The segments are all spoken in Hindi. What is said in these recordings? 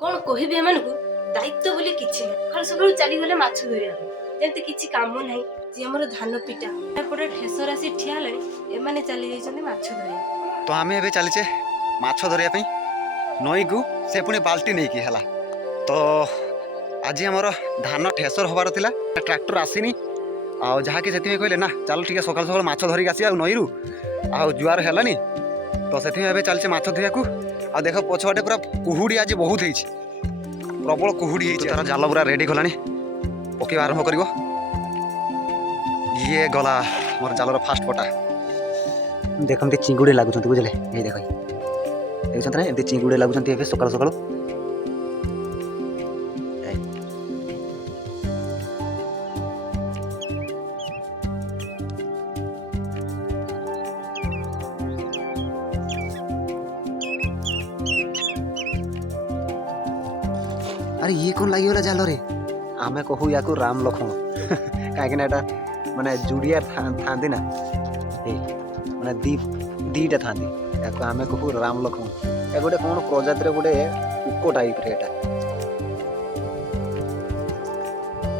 कौन कहबी एमानकु दायित्व बोली किछि नै खाली सब चली गले माछ धरिया जेंति किछि काम नै जे हमर धान पिटा एपटे ठेसर आसी ठियाले एमाने चली जाइछन्ती माछ धरिया। तो आमे एबे चलीचे माछ धरिया पई नई को से पुणी बाल्टी नहीं की हला। तो आज हमर धान ठेसर होबार थिला ट्रैक्टर आसीनी आ जहा कि सेति कहले ना चल ठीक सकाल सकाल माछ धरिक आसी आ नईरु आ जुआर हेलानी तो सेति एबे चलचे माछ धरिया को आ देख पछवाटे पूरा कुहुडी आज बहुत हेछि प्रबल कुहुडी हेछि तार जाल पूरा रेडी गलानी पके आरंभ करिवो। ये गला मोर जालर फास्ट पटा देखमते चिंगुडी लागुछन्ती बुझले ए देखै देखछन्ती ना एते चिंगुडी लागुछन्ती एबे सकाल सकाल। अरे ये कौन लगी जाल रे आमे कहू या को राम लक्ष्मण कहीं माने जुड़िया था ना माने दीटा था आमे कहू राम लक्ष्मण ए गोटे कौन प्रजातिर गोटे कुको टाइप रे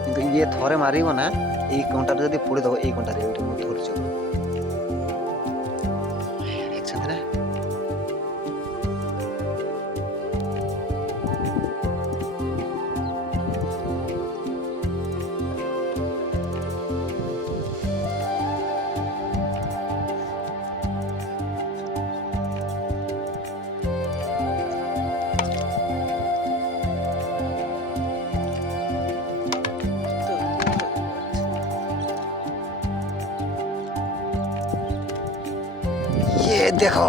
किंतु ये थरे मारिबो ना ए कंटार जदी फोड़ी दबो ए कंटार एठी मो धरछ देखछन ना। ये देखो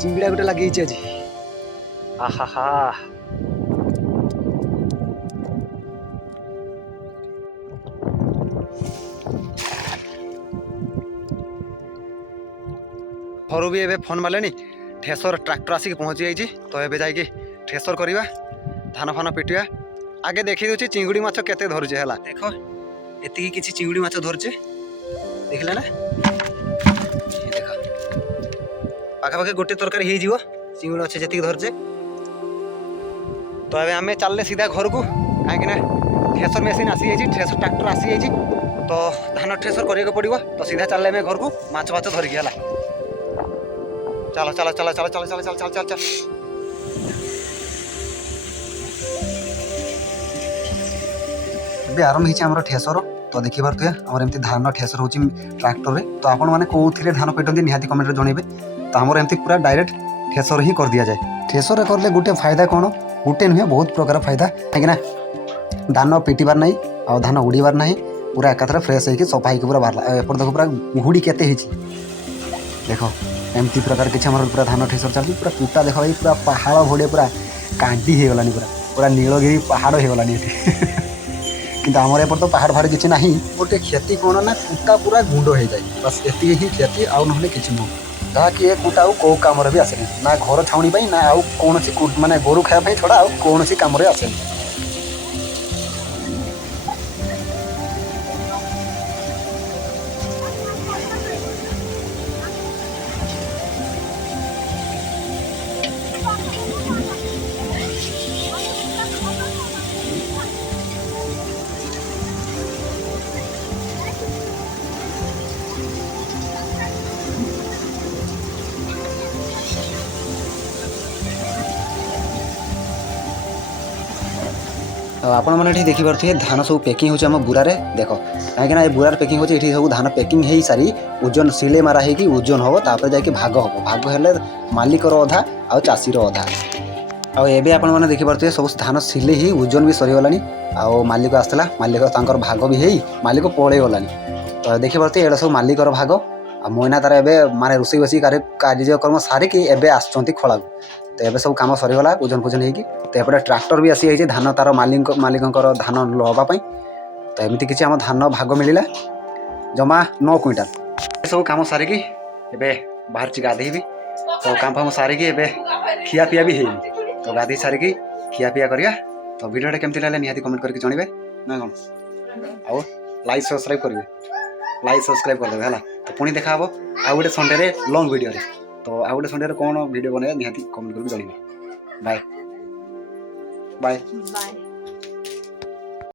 चिंगड़ा गोटे लगे आज आहा घर भी एबे फोन मारे ठेसर ट्रैक्टर आसिक पहुँची जाइए तो एबे जाइए ठेसर करवा धान फान पिटिया आगे देखी दूसरी चिंगुड़ी माछ केते धरुचे है देख एति किसी चिंगुड़ी माछ धरुचे देखला ना देख पाखापाखि गोटे तरकारी हो चिंगुड़ी अच्छे जी धरचे। तो आम चलले सीधा घर को कहीं ठेसर मेसीन आसी जाइए ठेसर ट्रैक्टर आसी जाइए तो धान ठेसर करने पड़ो तो सीधा चलले घर को माछ फाछ धरिकी है चलो चलो चलो चलो चलो चलो चलो चलो चल ए आरंभ होमर ठेसर तो देखी पारे आम एमती धान ठेसर हो ट्रैक्टर रे तो आपण मैंने कौन धान पेटती निहाती कमेंट जनइबे तो आमर एमती पूरा डायरेक्ट ठेसर ही कर दिया जाए। ठेसर करले गोटे फायदा कौन गोटे नुहे बहुत प्रकार फायदा कहीं धान पिटार ना आ धान उड़ीबार ना पूरा एकाथरे फ्रेश होकर सफा होकर पूरा बाहर एपट देख पूरा गुहुड़ी केते देख एमती प्रकार किसी पूरा धान ठेसर चलती पूरा कुटा देख भाई पूरा पहाड़ भड़े पूरा कांटी हो गलानी पूरा पूरा नीलगिरी पहाड़ हो गलानी किंतु आमर एपट तो पहाड़ फाड़ किसी ना गोटे क्षति कौन ना कुटा पूरा गुंड हो जाए बस एति ही क्षति आउ ना कि नुह जहाँकि ये कुटा कौ कम भी आसे ना घर छाउनी ना आउ कौन माने गोरु खाया छड़ा आउ कौन कम आसे। आपण मैंने देखी पारे धान सब पैकिंग होम बुरारे देख कहीं बुरार पैकिंग होती सब धान पैकिंग हो सारी ओजन सिले मारा हो ओजन हम तापर जाकि भाग हम भाग हेले मालिकर अधा आ चाषीर अधा आबे आपण मैंने देखी पारे सब धान सिले ही ओजन भी सरीगला आ मालिक आसला मालिक भाग भी है मालिक पलि गलानी तो देखी पारे एड़ा सब मालिकर भाग आ मोइना तार एबे माने रोषई बसी कार्यक्रम सारिकी एबे आसुचंती खोला तो एबे सब काम सरीगला ओजन फोजन होगी तो एपटे ट्रैक्टर भी आसी जाइए धान तार मालिकर धान लवाई तो एमती किसी आम धान भाग मिलला जमा 9 क्विंटाल सब कम सारिकी एबे बाहर गाधेबी तो काम फाम सारिकी एबे खिया पिया भी है तो गाधे सारिकी खिया पिया करिया तो वीडियोटा केमती लागला निहाती कमेंट करके जणिबे ना कौन आउ लाइक सब्सक्राइब करेंगे लाइक सब्सक्राइब करदेवे है तो पुणी देखा आ गोटे संडे लंग वीडियो रे तो ଆଉ ଗୋଟେ ସଣ୍ଡେରେ କ'ଣ ଭିଡ଼ିଓ ବନେଇବା ନିହାତି କମେଣ୍ଟ କରିକି ଜଣାଇବେ। Bye bye. ବାଏ।